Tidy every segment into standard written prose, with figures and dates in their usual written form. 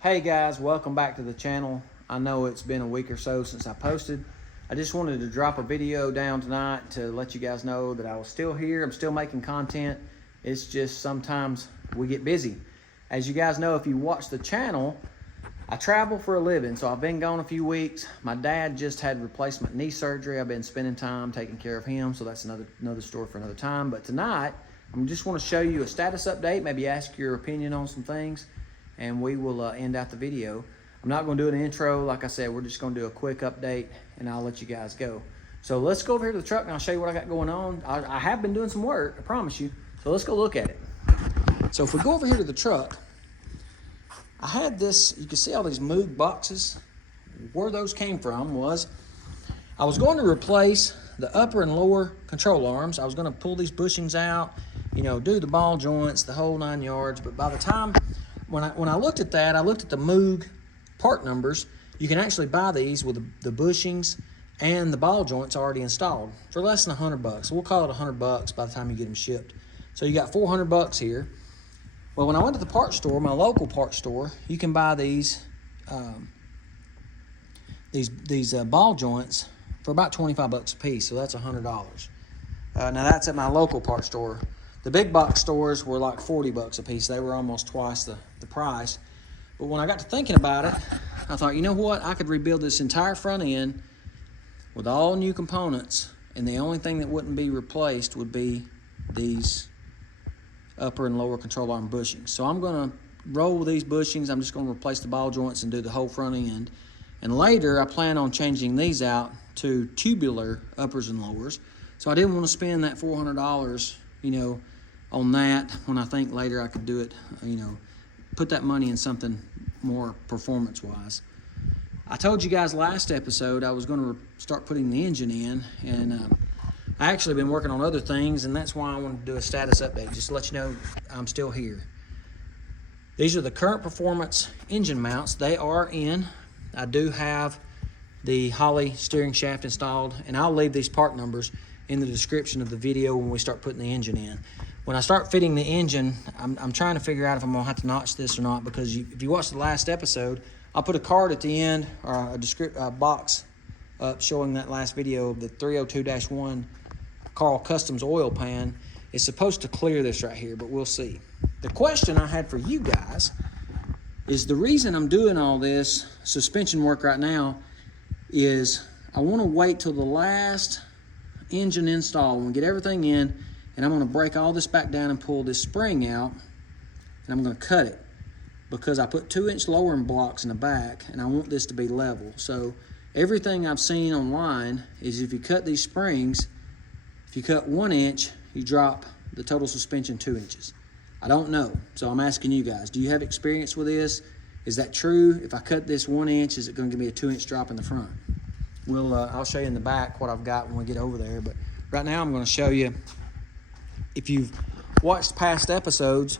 Hey guys, welcome back to the channel. I know it's been a week or so since I posted. I just wanted to drop a video down tonight to let you guys know that I was still here. I'm still making content. It's just sometimes we get busy. As you guys know, if you watch the channel, I travel for a living, so I've been gone a few weeks. My dad just had replacement knee surgery. I've been spending time taking care of him, so that's another story for another time. But tonight, I just want to show you a status update, maybe ask your opinion on some things, and we will end out the video. I'm not going to do an intro. Like I said, we're just going to do a quick update, and I'll let you guys go. So let's go over here to the truck, and I'll show you what I got going on. I have been doing some work, I promise you. So let's go look at it. So if we go over here to the truck, I had this, you can see all these Moog boxes. Where those came from was, I was going to replace the upper and lower control arms. I was going to pull these bushings out, you know, do the ball joints, the whole 9 yards. But by the time, when I looked at that, I looked at the Moog part numbers. You can actually buy these with the bushings and the ball joints already installed for less than $100. We'll call it $100 by the time you get them shipped. So you got $400 here. Well, when I went to the parts store, my local parts store, you can buy these ball joints for about 25 bucks a piece. So that's $100. Now that's at my local parts store. The big box stores were like 40 bucks a piece. They were almost twice the price. But when I got to thinking about it, I thought, you know what? I could rebuild this entire front end with all new components, and the only thing that wouldn't be replaced would be these upper and lower control arm bushings. So I'm going to roll with these bushings. I'm just going to replace the ball joints and do the whole front end. And later, I plan on changing these out to tubular uppers and lowers. So I didn't want to spend that $400, you know, on that, when I think later I could do it, you know, put that money in something more performance-wise. I told you guys last episode I was going to start putting the engine in, and I actually been working on other things, and that's why I wanted to do a status update, just to let you know I'm still here. These are the current performance engine mounts. They are in. I do have the Holley steering shaft installed, and I'll leave these part numbers in the description of the video when we start putting the engine in. When I start fitting the engine, I'm trying to figure out if I'm going to have to notch this or not, because if you watch the last episode, I'll put a card at the end, or a box up showing that last video of the 302-1 Carl Customs oil pan. It's supposed to clear this right here, but we'll see. The question I had for you guys is, the reason I'm doing all this suspension work right now is I want to wait till the last engine install, when we get everything in, and I'm going to break all this back down and pull this spring out, and I'm going to cut it, because I put 2-inch lowering blocks in the back, and I want this to be level. So everything I've seen online is, if you cut these springs, if you cut 1 inch, you drop the total suspension 2 inches. I don't know, so I'm asking you guys, do you have experience with this? Is that true? If I cut this 1 inch, is it going to give me a 2-inch drop in the front? I'll show you in the back what I've got when we get over there, but right now I'm going to show you. If you've watched past episodes,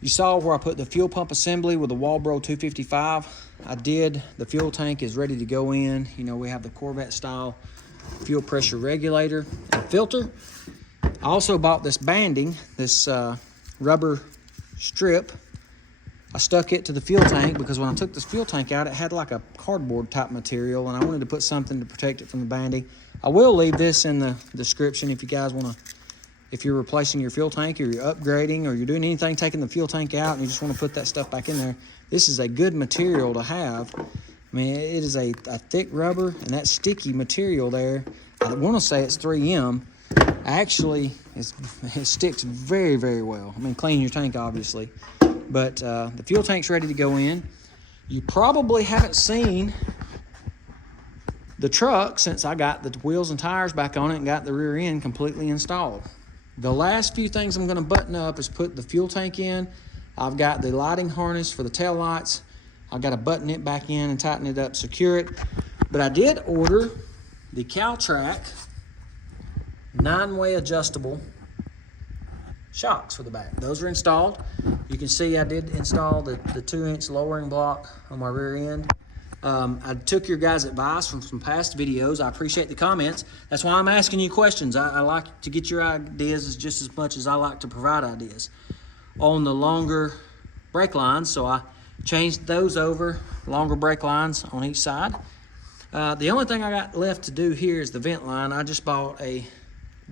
you saw where I put the fuel pump assembly with the Walbro 255. I did. The fuel tank is ready to go in. You know, we have the Corvette style fuel pressure regulator and filter. I also bought this banding, this rubber strip. I stuck it to the fuel tank because when I took this fuel tank out, it had like a cardboard type material, and I wanted to put something to protect it from the banding. I will leave this in the description if you guys want to, if you're replacing your fuel tank, or you're upgrading, or you're doing anything, taking the fuel tank out and you just want to put that stuff back in there. This is a good material to have. I mean, it is a thick rubber, and that sticky material there, I want to say it's 3M. Actually, it sticks very, very well. I mean, clean your tank, obviously. But the fuel tank's ready to go in. You probably haven't seen the truck since I got the wheels and tires back on it and got the rear end completely installed. The last few things I'm going to button up is put the fuel tank in. I've got the lighting harness for the tail lights. I've got to button it back in and tighten it up, secure it. But I did order the CalTrack 9-way adjustable shocks for the back. Those are installed. You can see I did install the 2-inch lowering block on my rear end. I took your guys' advice from some past videos. I appreciate the comments. That's why I'm asking you questions. I like to get your ideas just as much as I like to provide ideas. On the longer brake lines, so I Changed those over, longer brake lines on each side. The only thing I got left to do here is the vent line. I just bought a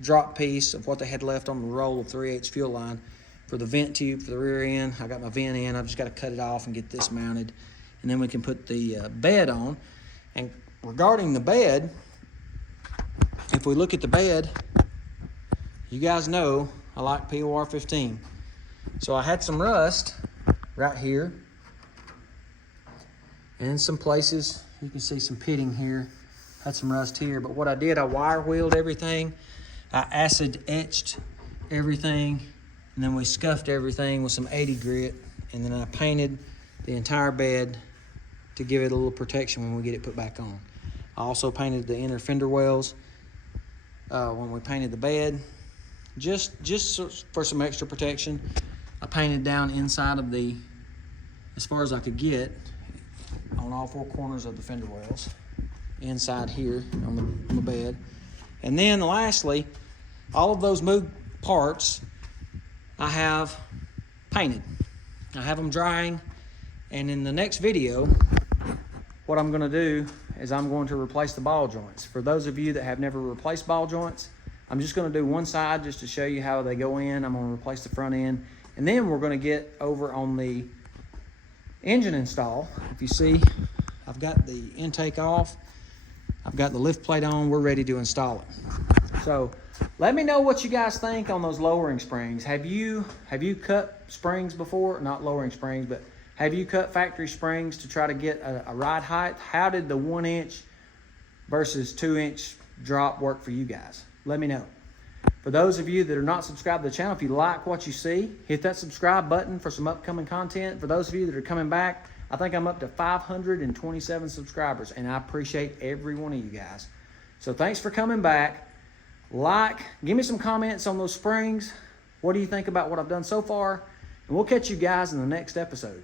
drop piece of what they had left on the roll of 3/8 fuel line for the vent tube for the rear end. I got my vent in. I've just got to cut it off and get this mounted, and then we can put the bed on. And regarding the bed, if we look at the bed, you guys know I like POR 15. So I had some rust right here, and in some places you can see some pitting here. Had some rust here, but what I did, I wire wheeled everything. I acid etched everything, and then we scuffed everything with some 80 grit, and then I painted the entire bed to give it a little protection when we get it put back on. I also painted the inner fender wells when we painted the bed, just for some extra protection. I painted down inside of the, as far as I could get, on all four corners of the fender wells, inside here on the bed. And then lastly, all of those Moog parts I have painted. I have them drying, and in the next video, what I'm gonna do is I'm going to replace the ball joints. For those of you that have never replaced ball joints, I'm just gonna do one side just to show you how they go in. I'm gonna replace the front end, and then we're gonna get over on the engine install. If you see, I've got the intake off, I've got the lift plate on, we're ready to install it. So let me know what you guys think on those lowering springs. Have you cut springs before? Not lowering springs, but have you cut factory springs to try to get a ride height? How did the 1 inch versus 2 inch drop work for you guys? Let me know. For those of you that are not subscribed to the channel, if you like what you see, hit that subscribe button for some upcoming content. For those of you that are coming back, I think I'm up to 527 subscribers, and I appreciate every one of you guys. So thanks for coming back. Give me some comments on those springs. What do you think about what I've done so far? And we'll catch you guys in the next episode.